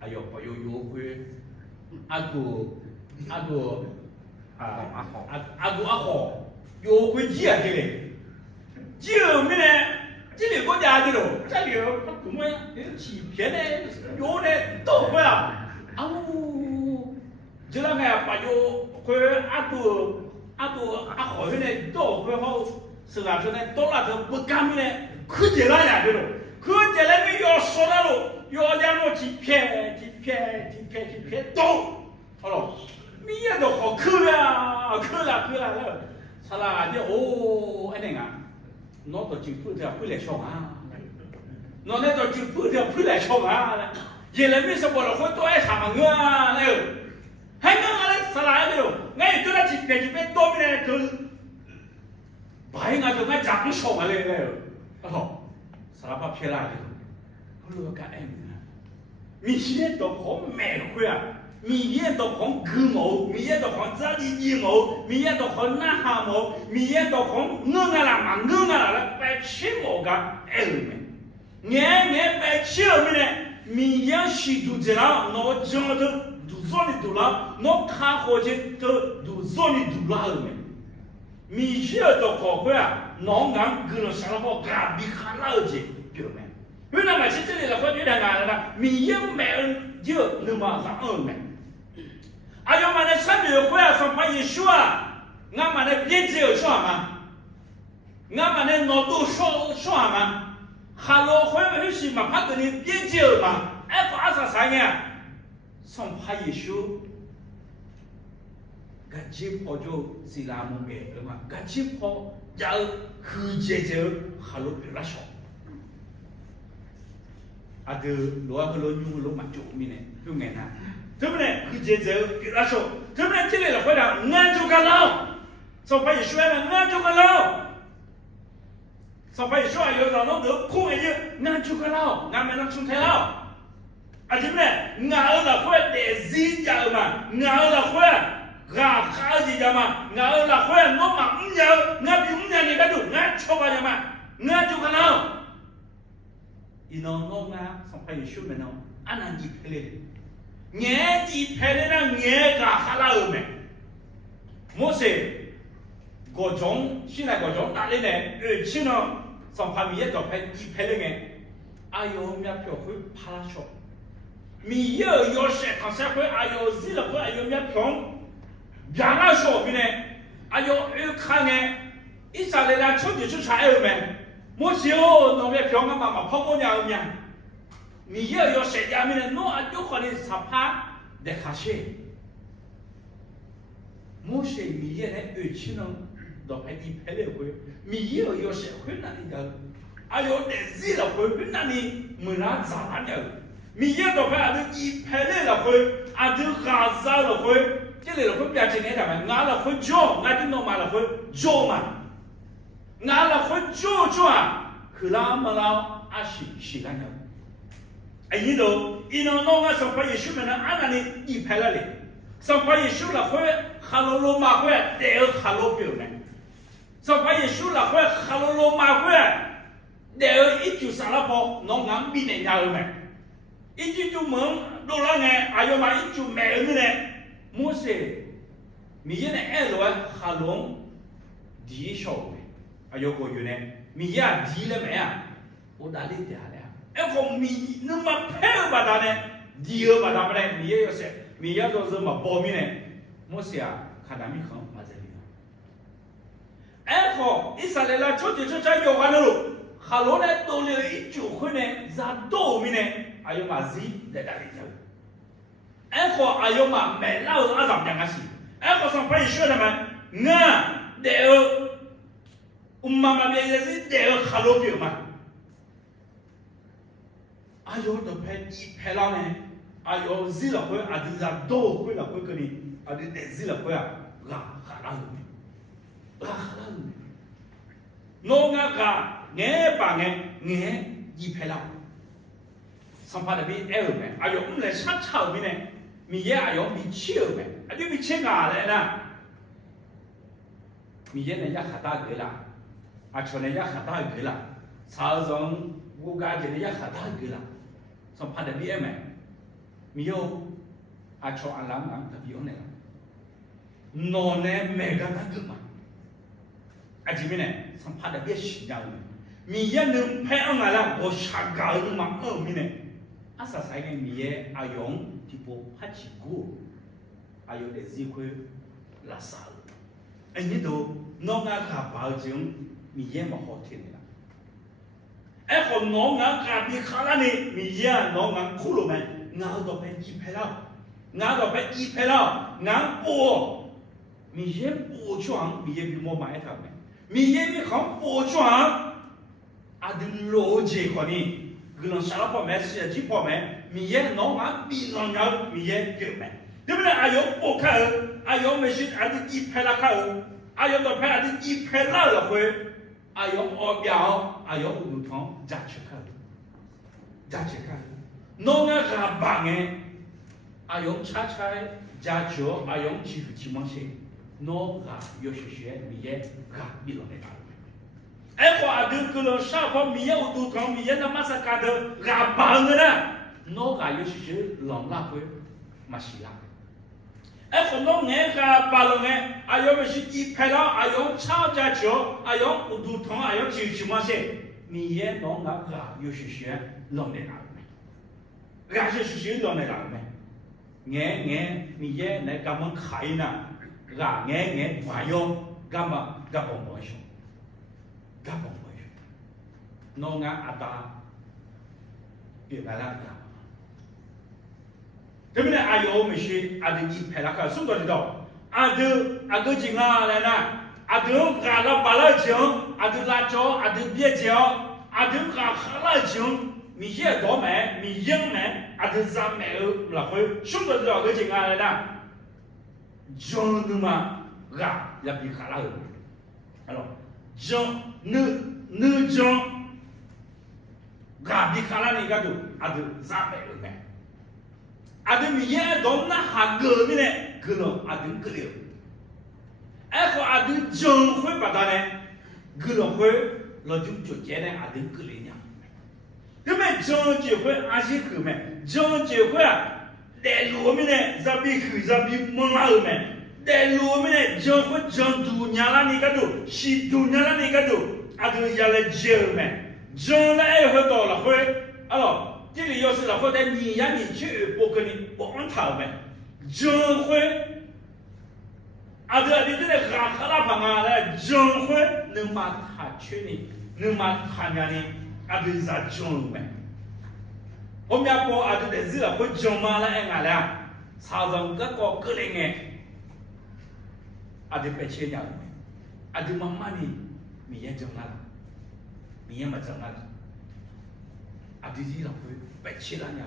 哎呦不有优惠，阿哥阿好，优惠几啊这嘞，就没呢。这里国家的喽，这里他怎么欺骗呢？有的都会啊！哦，这两个把有会阿多好些呢，都会好，是吧？说呢，到那头不干的呢，可见了呀，这喽，可见了没要说的喽，要讲喽欺骗都，好喽，你也都好可了，他啦就哦，哎那个。nó tổ chức phụ theo quy lệ xong à nó nên tổ chức phụ theo quy lệ xong à vậy là biết sao bảo là khối tôi thả mà ngơ này hay ngơ này sao lại được ngay tôi đã chỉ biết tôi này tôi bảy ngày tôi ngay chẳng xong à lên này sao bà phía lại được có lừa cả em mi hiện đó có mẹ khuya mi hiện đó có gư mẫu mi hiện đó có gia đình gì mẫu mi hiện đó có na hà mẫu mi hiện đó có ngơ là phải chịu mẫu cả em nghe phải chịu mi này mi hiện sĩ du thế nào nó chẳng được du zoni du la nó khá khó chứ du zoni du la mi hiện đó có khuya nó ngang gư nó sao nó cả bị khá là gì biểu mẹ vì nào mà chỉ这里là có chuyện là là mi hiện mẹ chưa nhưng mà không ơn mẹ ai mà nó sắp được khỏe xong phải gì xua ngắm mà nó biết gì ở xua mà ngắm mà nó đồ xua mà hello khỏe mà cái gì mà phát được ni biết gì mà ai có sao sai nhá xong phải gì xua cái chip họ cho xì la mông bể rồi mà cái chip họ giờ hư chế hello bị lá sọ à từ lúa cái lúa nhung lúa mặt trụ mi này lúc ngày nào thế này cứ chế chế bị lá sổ thế này cái này là phải là ngang cho cả lâu sau phải xoay là ngang cho cả lâu sau phải xoay rồi nó được không ấy chứ ngang cho cả lâu ngang mà nó không thấy lâu à thế này ngang là phải để gì giờ mà ngang là phải gà khá gì giờ mà ngang là phải nó mà không nhớ ngang bị không nhớ thì cái đủ ngang cho vào nhà mà ngang cho cả lâu nó ngang sau phải xoay mà nó anh ăn gì phải lên nghe gì phải là nghe cả khá là ổn này, mỗi sự có giống, xin là có giống đã lên này, xin nó xong phải biết cho phải gì phải lên nghe, 哎呦，面票会怕了说，米要写他社会，哎呦，自了会，哎呦面票，原来说的呢，哎呦，看呢，一上来呢，出去去查二门，莫少那面票啊嘛跑过两面，米要写下面呢，那就可能查怕的卡些，莫写米呢，去呢，到拍地拍来会，米要写会那里的。哎呦，那自了会，那你没那咋了？米也都拍，俺一拍来了会，俺就哈啥了会，这里了会表情来他们，俺了会叫，俺就弄嘛了会叫嘛，俺了会叫啊，可那么了，俺是那样。哎，你都，一弄弄俺上班一宿们呢，俺那里一拍了嘞，上班一宿了会，哈罗罗马会，得有哈罗表呢，上班一宿了会，哈罗罗马会。Dia itu salah po nongang bine nyal me. Itu tu meng dolang ayo ma itu me ne. Mose miye ne elo halong di show me. Ayo ko yu ne miya di le me a. O dali dia le. E ko mi no ma pe ba da ne. Di ba da me miye yo se. Miya do zo ma bo mi ne. Mose a kadami kham ma ze ni. E ko isalela choje choja yo ga no. 哈罗呢，都了一九回呢，咋都没呢？哎呦妈子在那里头，哎好，哎呦妈，买老子阿丈两个事，哎好上班学他们，我得我妈妈别也是得哈罗表嘛，哎呦都拍一拍了呢，哎呦日了回，啊就咋都回了回个呢，啊就得日了回啊，哈拉路，哈拉路，弄个。nghe bà nghe gì phải làm xong phải là bị eo mẹ ai cũng là sát chảo mi này mi ye ai cũng bị chiều mẹ ai cũng bị chiếc ngà lại nè mi ye này ya khát ta gửi là ai cho này ya khát ta gửi là sao giống vô ga gì này ya khát ta gửi là xong phải là bị em mẹ mi yêu ai cho ăn lắm lắm tapi ông này nó này mẹ ga ta gửi mà ai chỉ mi này xong phải là biết gì nhau mi ye nung pe ang ala bo shaga nung ma mi ne asa sai nge mi ye ayong tipo pachi go ayo de zikwe la sal ani do no nga ka ba jung mi ye ma ho tin la e ko no nga ka bi khala ni mi ye no nga khu lo me nga do pe ji pe la nga do pe ji pe la nga bo mi ye bo chuang mi ye bi mo mai ta me mi ye mi kham bo chuang ada loje ko ni gulon sala po me sia ji po me mi ye no ma bi long ya mi ye ge me de bla ayo o ka ayo me shi ada ji pe la ka ayo do pe ada ji pe la la hui ayo o biao ayo u thong ja che ka no nga ga ba nge ayo cha cha ja jo ayo chi chi mo she no ga yo shi she mi ye ga bi long ne哎，我阿弟可能啥方面有都讲面那马上干的阿帮的呢，哪个有些浪拉会马西拉。哎，很多人个巴龙哎，哎要么是一拍到，哎用吵架球，哎用都通，哎用就么些，面哪个有些浪的拉没，些浪的拉没，面那干么开呢？玩用干么干么么说。Gabong mo yun. No nga ata pinala ka. Tapi na ayo mesti ada di pelaka sungguh tidak. Ada jinga lana. Ada kala bala jeng, ada lajo, ada biajau, ada kala jeng. Mi ye do me, mi yang me, ada zam me lakoi. Sungguh tidak ada jinga lana. Jeng numa ga lebih kala. Alors. Jean ne Jean gabi kala ni gadu adu zabe me adu mi ye donna hagge mi ne gelo adu gelo e ko adu Jean hui badane gelo hui lo ju ju je ne adu gelo nya de me Jean je hui a ji ke me Jean je hui a de lo mi ne zabi khu zabi mo la me de lo mi ne Jean hui Jean du nya la ni gadu shi du nya la ni gadu adu ya le je me Jean la e hui do la hui alors这里又是了，或者你呀你去不跟你不安他们，将会，啊这你这个哈拉旁啊，来将会能把他去呢，能把他呢，啊这是将会。我们要播啊这个是会将嘛了哎俺俩，朝上个个人哎，啊这白切鸟，啊这妈妈呢，米也将了，米也没将了。啊，这是老会白切了鸟。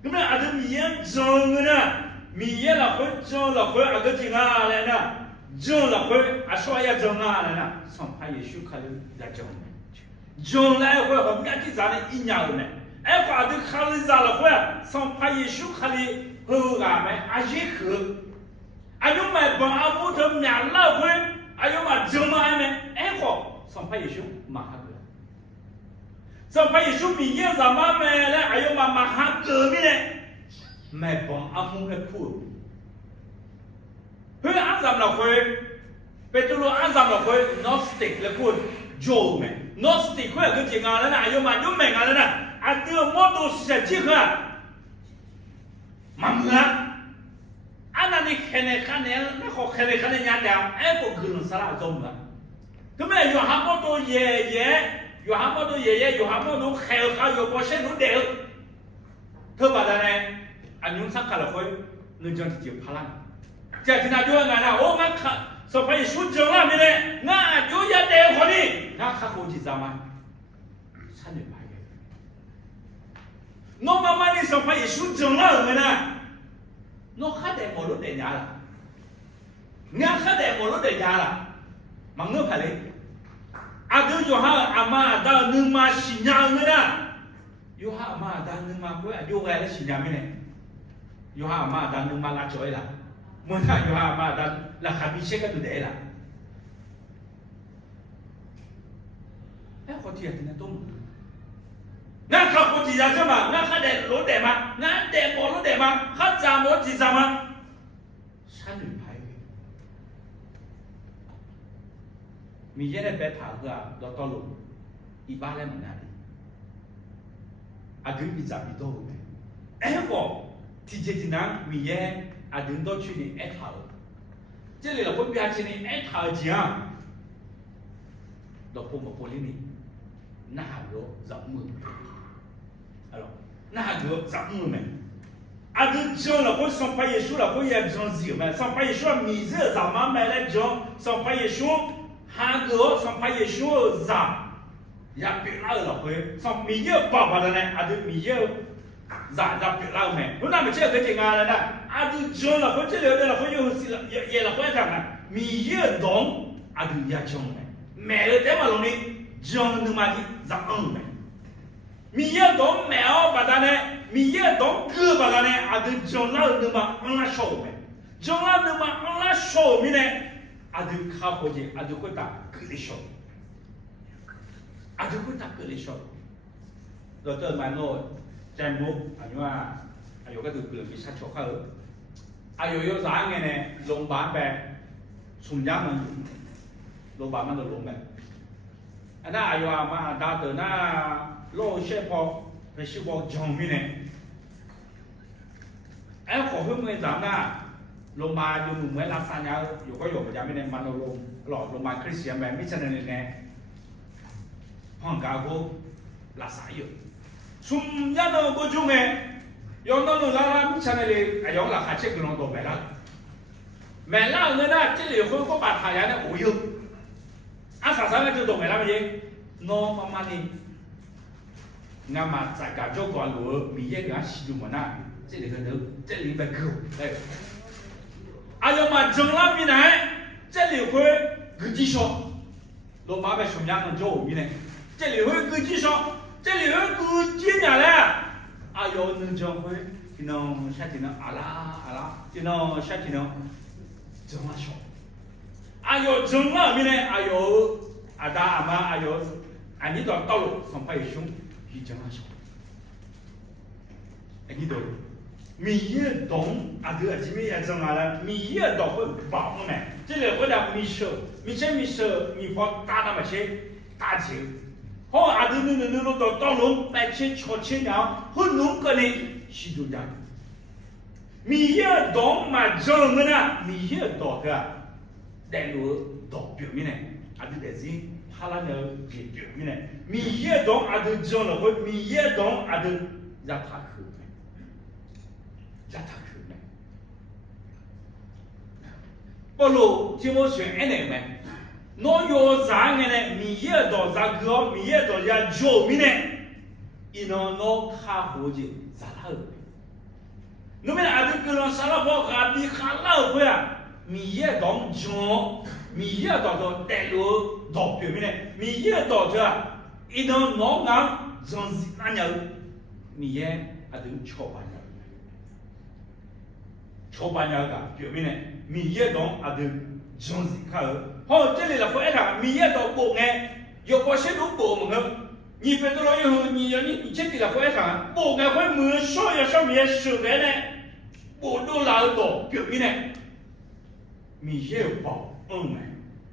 那么啊，这米也种的呢，米也老会种老会啊个种啊来呢，种老会啊说也种啊来呢，上怕也许可能来种，种来会和面的咱的一样的，哎，把这看的咱了会，上怕也许可能和俺们啊也和，啊有买帮啊木头面老会，啊有嘛种嘛俺们，哎好，上怕也许马哈。sampai isu minyak zaman mele ayo mama hak mele mai bong amu le pu he azam la khoi petrol azam la khoi gnostic le pu jo me gnostic khoi ke jinga la na ayo ma yo me nga la na a de moto se ji kha mamla ana ni khene khane na kho khene khane nya da e ko gun sala zong la keme yo ha moto ye有哈么多爷爷，有哈么多海哈，有波些路的，特别的呢，啊，你上看了会，你讲就怕啦。这今天就俺啦，我俺看，说怕一输挣了没嘞，俺有也得活的，俺还好几张嘛，差点牌的。我妈妈你说怕一输挣了没呢？我还得毛路得家了，俺还得毛路得家了，忙我牌嘞。ada yo ha ama ada numa sinyal ngena yo ha ama ada numa ko yo ga la sinyal mene yo ha ama ada numa la choi la mo na yo ha ama ada la khabi che ka tu de la e ko ti atina tom na ka ko ti ya jama na kha de lo de ma na de mo lo de ma kha za mo ji za ma san女牌มีเยอะแบบถามว่าเราต้องรู้อีบ้านแล้วมันอะไรอาดึงมีจับมีโต้ไหมเอ้ก็ที่เจตินังมีเยอะอาดึงต้องช่วยในเอ็ดหาเจเลยเราพูดไปอาชีพในเอ็ดหาจริงเราพูดมาพูดนี่น่ารู้จับมืออะไรน่ารู้จับมือไหมอาดึงจงเราพูดสัมภาระชูเราพูดยังจงสิไหมสัมภาระชูมีเรื่องสามารถไม่ได้จงสัมภาระชู哈个上拍也说啥，也别拉了回，上米也爸爸的呢，啊就米也啥别拉没，我那么这个情况了呢，啊就讲了回这了了回又是也了回啥呢，米也懂，啊就也讲没，买了这么容易讲那么的咋没，米也懂买哦把它呢，米也懂哥把它呢，啊就讲了那么安拉少没，讲了那么安拉少没呢。aduh kau je, aduh kau tak kelesok, aduh kau tak kelesok. Doktor Mano, Jamu, Anua, ayo kan tu belum bisa cokal. Ayo yo sang ni, lomba be, sumjang man, lomba man tu lomba. Ana ayo ama dah tu na lo siapa, siapa jom ni. Kau hubungi zaman. โรงพยาบาลอยู่เหมือนลาซานยาอยู่ก็อยู่ประจำไม่ได้มันโรงหลอดโรงพยาบาลคริสเตียนแบบไม่ใช่ในแง่ห้องกาโก้ลาซาอยู่ชุมยันโนก็จุ่มเองย้อนโน่นลาลาไม่ใช่ในเลยไอ้ย้อนราคาเช็คกันลงตัวแม่ละแม่ละเงินน่ะที่เหลือคนก็บาดหายนะโอ้ยอาสาสมัครจะตกแม่ละไม่ยังน้องประมาณนี้งานมาจากการโจก่อนหรือมีเยอะงานสิดูมันน่ะที่เหลือก็เดี๋ยวที่เหลือไปกูได้哎呀妈，整了米呢？这里会自己说，老妈把熊家能叫我米呢？这里会自己说，这里会自己呢嘞？哎呦，能讲会，就能夏天能阿拉，就能夏天能整了说。哎呦，整了米呢？哎呦，阿大阿妈，哎呦，俺你到路上拍熊，一整了说，哎你都。米也懂，啊对，这边也正啊了，米也懂会帮我们，这里回来米少，米花大那么些，大钱，好阿都你到龙白切炒切鸟，好龙个呢西都讲，米叶当嘛种个呢，米叶当个，带路当表面呢，阿都在是哈拉鸟也表面呢，米叶当阿都种了会，米叶当阿都让他去，让他去呢，不如就我选安尼咩？侬要啥个呢？米叶到啥个？米叶到呀酒米呢？伊侬侬卡好就啥了？侬们阿就跟侬啥了包卡比卡了会啊？米叶到酒，米叶到到带路到表面呢？米叶到这，伊侬侬讲从哪样？米叶阿就炒半样，炒半样个表面呢？米叶到阿就从卡尔。好，这里了回来，米叶到不哎，有保险都不么？你别到了以后，你这里了回来，不哎会没少要上面手来呢，不都拿到表面呢？米叶包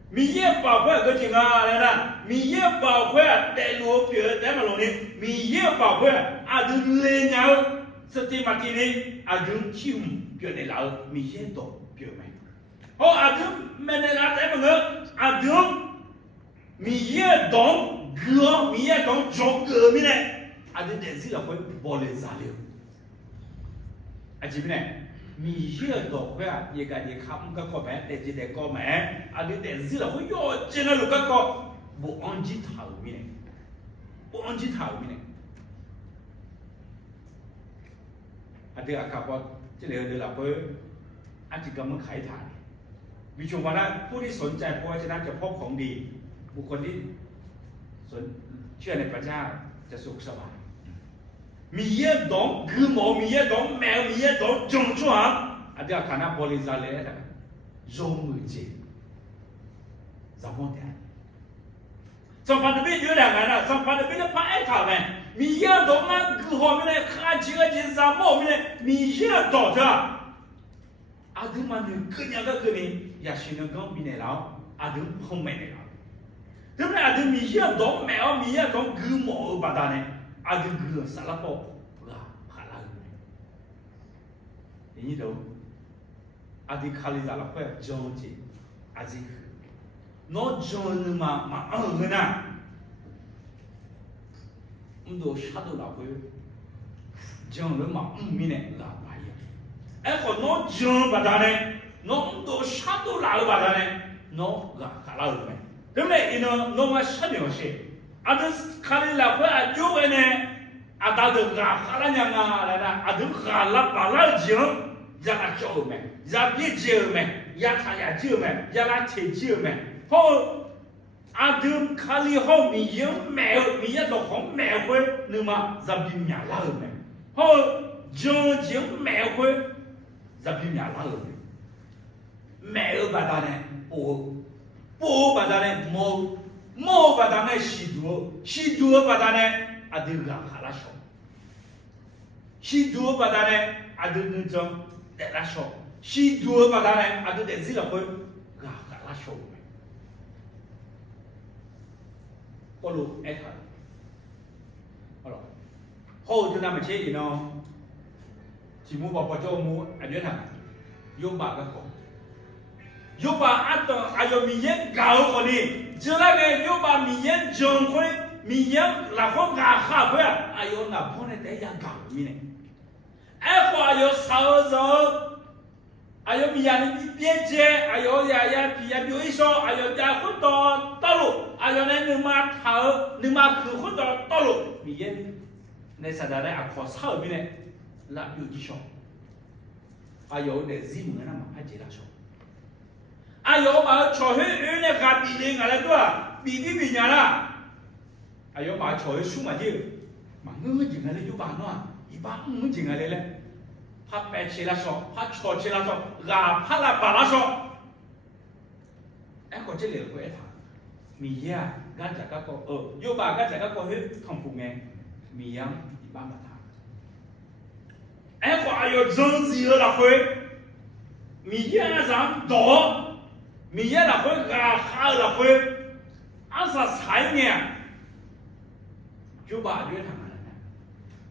米叶包会个情啊来了，米叶包会带路表带么路呢？米叶包会啊都来鸟，这地嘛地呢啊都就表来拿米叶到表面。好，阿东没那拉在么个？阿东米叶当哥，米叶当做哥米呢？阿东电视了会包来啥了？阿这边呢？米叶当会啊，一个看唔个靠板，但是在高买，阿东电视了会要进了路个高，不按几头米呢？不按几头米呢？阿东阿卡包这里头了会，阿这个么开谈。มีช่วงวันนั้นผู้ที่สนใจพระวจนะจะพบของดีบุคคลที่เชื่อในพระเจ้าจะสุขสบายมีเยอะดองคือหมอมีเยอะดองแมวมีเยอะดองจงช่วงอาจจะขณะบริษัทเลยนะโยมมือเจ็บจะมองได้สัมพันธ์เป็นเยอะแยะนะสัมพันธ์เป็นพระไอ้ข่าวเนี่ยมีเยอะดองนั้นคือหอมเนี่ยข้าเชื่อจินสามหมอเนี่ยมีเยอะดองเถอะ阿东嘛，你个人个个呢，也是能讲比你老，阿东好买的老。对不对？阿东米叶当买哦，米叶当狗毛把它呢，阿东狗啥了包，啊，怕啦个。你都，阿东考虑咋了？快交接，阿东，那交呢嘛个呢？都啥都老会，交了嘛米呢老。哎，可侬讲把它呢，侬都啥都拿把它呢，侬个卡拉了没？对不对？侬嘛啥东西？阿都看你来回啊，有个呢，阿达都卡拉娘啊来啦，阿都卡拉把拉讲，让他教没，让别教没，让他也教没，让他听教没。好，阿都看你好米样买，米样都好买回，你嘛让别娘拉没。好，讲讲买回。这比面拉了，买了把它呢，不把它呢，毛把它呢吸毒把它呢，阿都个哈拉少，吸毒把它呢，阿都那种带拉少，吸毒把它呢，阿都带自己了会个哈拉少，不如爱他，好了，好就那么些呢。ที่มูบอกว่าเจ้ามูอันนี้นะโยบาก็ขอโยบาอัตอายมีเย็นเก่าคนนี้เจอแล้วไงโยบามีเย็นจงคนมีเย็นหลักคนกาข้าเพื่ออายนับพวกนี้แต่ยังเก่ามีเนี่ยไอ้พวกอายสาวสาวอายมีอย่างนี้เปลี่ยนเจอายอย่าพี่อย่าดูอีสออายจะคนต่อลุอายนั้นหนึ่งมาเท่าหนึ่งมาคือคนต่อลุมีเย็นในสถานะขอเศร้ามีเนี่ย拉有几少？啊有的字母那嘛还几拉少？啊有嘛朝去二那个比例啊来多，比伢啦。啊有嘛朝去数嘛就，嘛我进来了有把喏，一把进来了嘞，怕白起拉少，怕朝起拉少，啊怕拉把拉少。哎，我这里回答，米呀，俺这个有把俺这个过去看不明，米样一般嘛他。哎，话要真是有那会，米叶上多，米叶那会啊哈那会，俺啥菜呢？就把这他们了。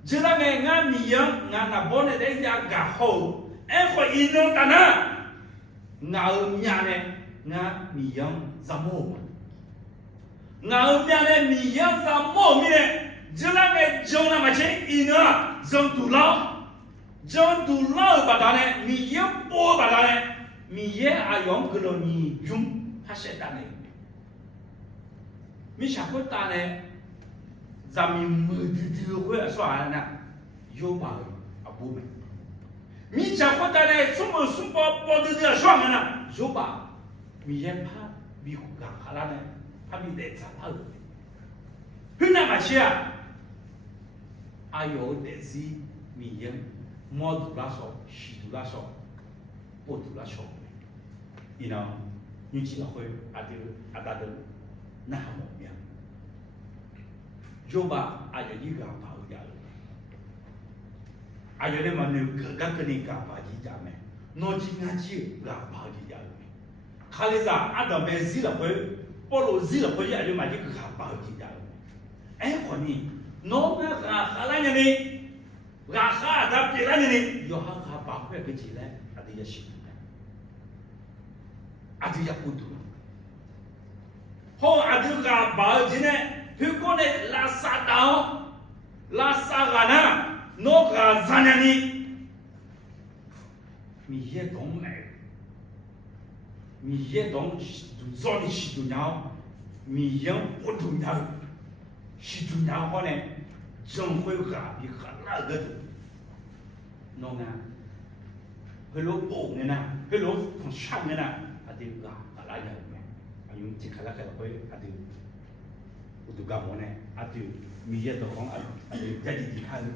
这那个俺米养，俺那包的人家干好，俺会一弄的呢。俺米呢，俺米养怎么？俺米呢，米养怎么米呢？这那个叫那么钱一弄，扔土老，扔土老把他呢，米养包把他呢，米养阿用个了你用，他写的呢。米下回打呢？咱们没得会说啥呢？有吧？啊不没。你讲话的呢，什么什么包的这说么呢？有吧？你也怕比干哈啦呢？怕比来咋了？很那么些啊？啊有的是米人，毛多拉少，西多拉少，不多拉少。你呢？你记得会啊的啊达的那好样？有吧？啊有一个跑家了。啊有的嘛，你个你干跑几家没？那几年去干跑几家了没？看来啥？啊到没死了会，保罗死了会，啊就买几个干跑几家了没？哎，可你，那个哈拉人呢？啊哈，咱别人呢？有哈跑会个起来，啊这也行，啊这也不多。好，啊这个跑起来。如果呢拉萨岛、拉萨干呐，那个啥呢你？你也懂没？你也懂做的西度鸟，你也不懂鸟，西度鸟话呢，真会哈比哈那个的，弄啊，会落薄的呢，会落从上的呢，啊对个哈那样的，啊用这个那个会啊对。untuk kamu ne, atu, mijat tu orang atu, jadi dikan.